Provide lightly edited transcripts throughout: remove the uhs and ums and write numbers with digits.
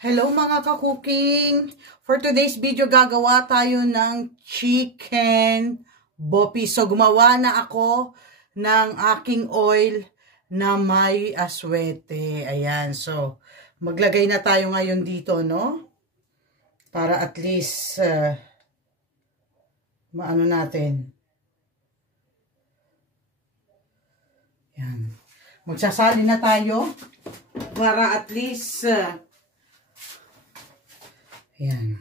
Hello mga ka-cooking! For today's video, gagawa tayo ng chicken bopi. So, gumawa na ako ng aking oil na may aswete. Ayan. So, maglagay na tayo ngayon dito, no? Para at least, maano natin. Ayan. Magsasali na tayo para at least, ayan.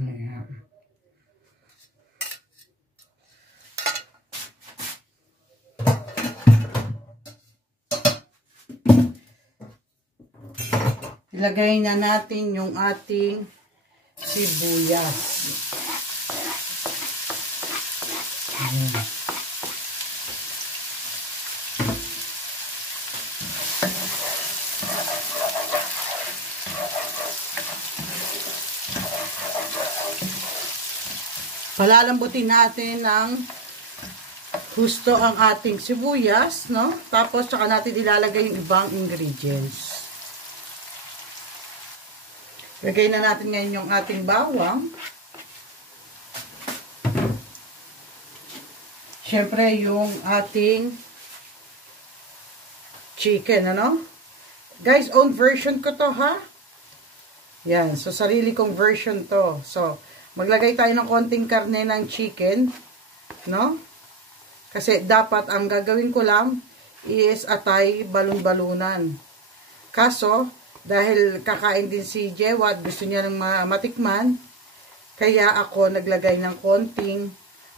Ayan. Ilagay na natin yung ating sibuyas. Ayan. Palalambutin natin ng husto ang ating sibuyas, no? Tapos, saka natin ilalagay yung ibang ingredients. Lagay na natin ngayon yung ating bawang. Siyempre, yung ating chicken, ano? Guys, own version ko to, ha? Yan. So, sarili kong version to. So, maglagay tayo ng konting karne ng chicken, no? Kasi dapat ang gagawin ko lang is atay balon-balunan. Kaso, dahil kakain din si Jewat, gusto niya ng matikman, kaya ako naglagay ng konting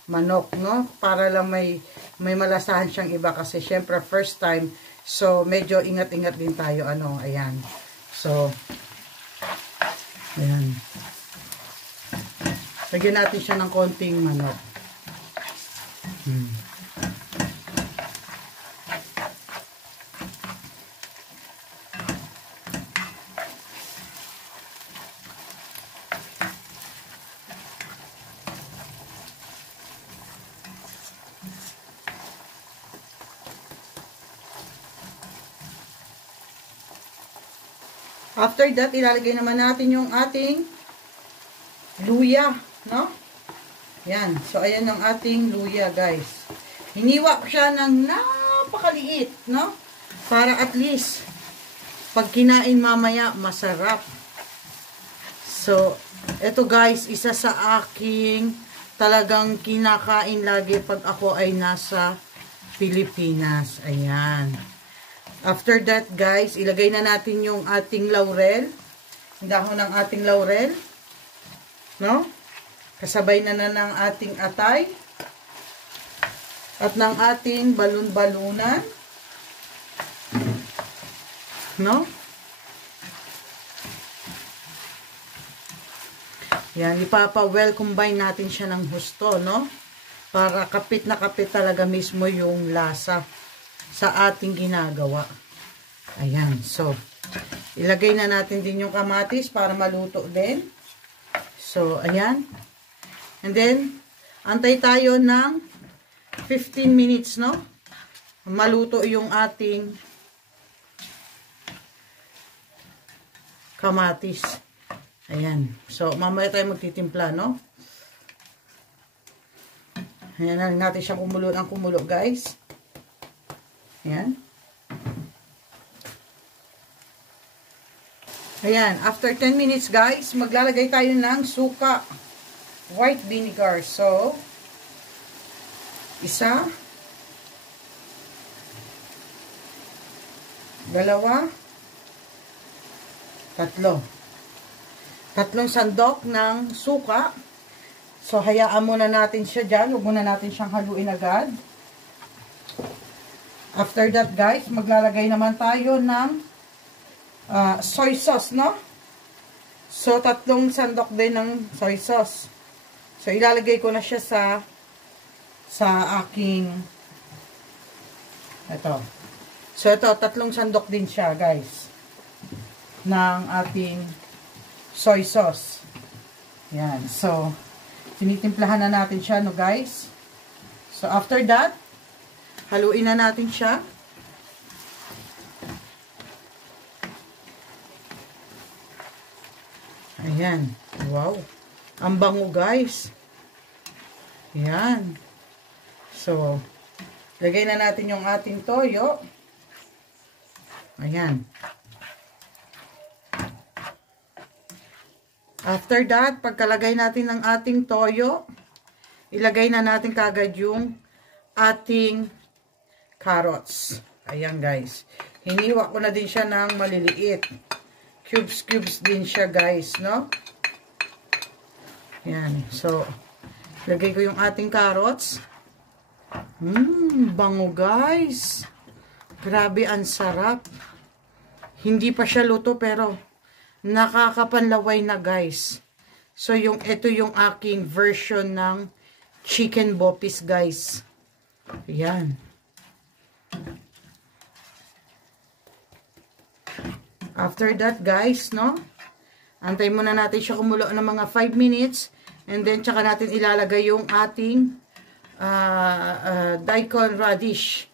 manok, no? Para lang may malasahan siyang iba kasi syempre first time. So, medyo ingat-ingat din tayo, ano, ayan. So, ayan. Lagyan natin siya ng konting manok. After that, ilalagay naman natin yung ating luya, no? Yan. So, ayan ang ating luya, guys. Hiniwa ko siya ng napakaliit, no? Para at least, pag kinain mamaya, masarap. So, eto guys, isa sa aking talagang kinakain lagi pag ako ay nasa Pilipinas. Ayan. After that, guys, ilagay na natin yung ating laurel. Yung dahon ng ating laurel. No? Kasabay na ng ating atay. At ng ating balon-balunan. No? Yan, ipapa-well combine natin siya ng husto, no? Para kapit na kapit talaga mismo yung lasa sa ating ginagawa. Ayan, so, ilagay na natin din yung kamatis para maluto din. So, ayan. And then, antay tayo ng 15 minutes, no? Maluto yung ating kamatis. Ayan. So, mamaya tayo magtitimpla, no? Ayan na natin siyang kumulo ng kumulo, guys. Ayan. Ayan. After 10 minutes, guys, maglalagay tayo ng suka. White vinegar. So, isa, dalawa, tatlo. Tatlong sandok ng suka. So, hayaan muna natin siya dyan. Huwag muna natin siyang haluin agad. After that, guys, maglalagay naman tayo ng soy sauce, no? So, tatlong sandok din ng soy sauce. So, ilalagay ko na siya sa aking ito. So, ito, tatlong sandok din siya, guys, ng ating soy sauce. Yan. So, tinitimplahan na natin siya, no, guys? So, after that, Haluin na natin siya. Ayan. Wow. Ang bango, guys. Ayan. So, lagay na natin yung ating toyo. Ayan. After that, pagkalagay natin ng ating toyo, ilagay na natin kagad yung ating carrots. Ayan, guys. Hiniwa ko na din siya ng maliliit. Cubes din siya, guys, no? Ayan. So, lagay ko yung ating carrots. Bango, guys. Grabe, ang sarap. Hindi pa siya luto, pero nakakapanlaway na, guys. So, ito yung aking version ng chicken bopis, guys. Ayan. After that, guys, no? Antay muna natin siya kumulo ng mga 5 minutes. And then, tsaka natin ilalagay yung ating daikon radish.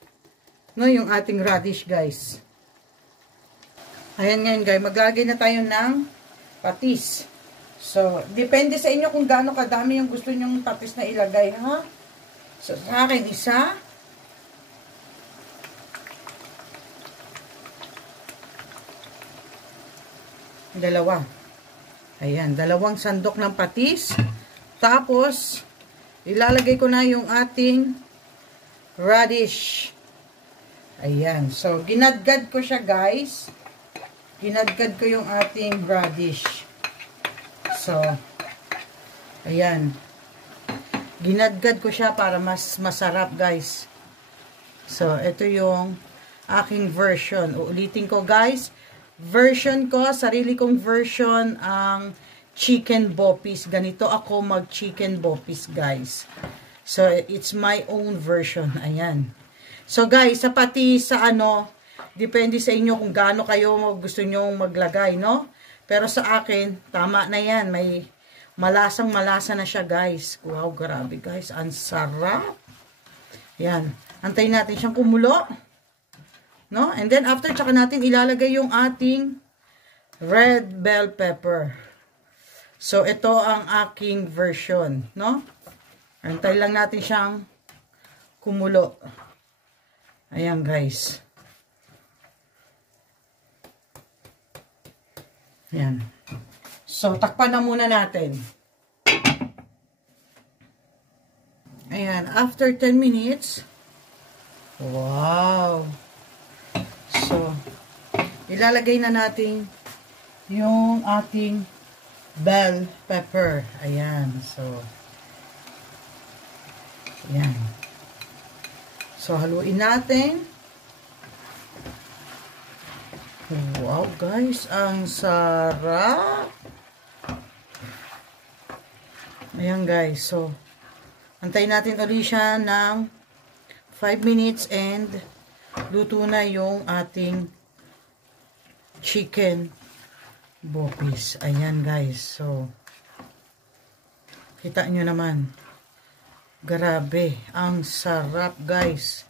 No, yung ating radish, guys. Ayan ngayon, guys. Maglagay na tayo ng patis. So, depende sa inyo kung gaano kadami yung gusto nyong patis na ilagay, ha? So, sa akin, isa. Dalawa. Ayan, 2 sandok ng patis. Tapos, ilalagay ko na yung ating radish. Ayan. So, ginadgad ko siya, guys. Ginadgad ko yung ating radish. So, ayan. Ginadgad ko siya para mas masarap, guys. So, ito yung aking version. Uulitin ko, guys. Version ko, sarili kong version ang chicken bopis. Ganito ako mag-chicken bopis, guys. So, it's my own version. Ayan. So, guys, sa pati sa depende sa inyo kung gaano kayo gusto nyo maglagay, no? Pero sa akin, tama na yan. May malasang-malasa na siya, guys. Wow, grabe, guys. Ang sarap. Ayan. Antayin natin siyang kumulo. No? And then, after, tsaka natin ilalagay yung ating red bell pepper. So, ito ang aking version. No? Antay lang natin siyang kumulo. Ayan, guys. Ayan. So, takpan na muna natin. Ayan. After 10 minutes. Wow! So, ilalagay na natin yung ating bell pepper. Ayan. So, ayan. So, haluin natin. Wow, guys. Ang sarap. Ayan, guys. So, antayin natin ulit siya ng 5 minutes and luto na yung ating chicken bopis. Ayan, guys. So, kita nyo naman. Grabe. Ang sarap, guys.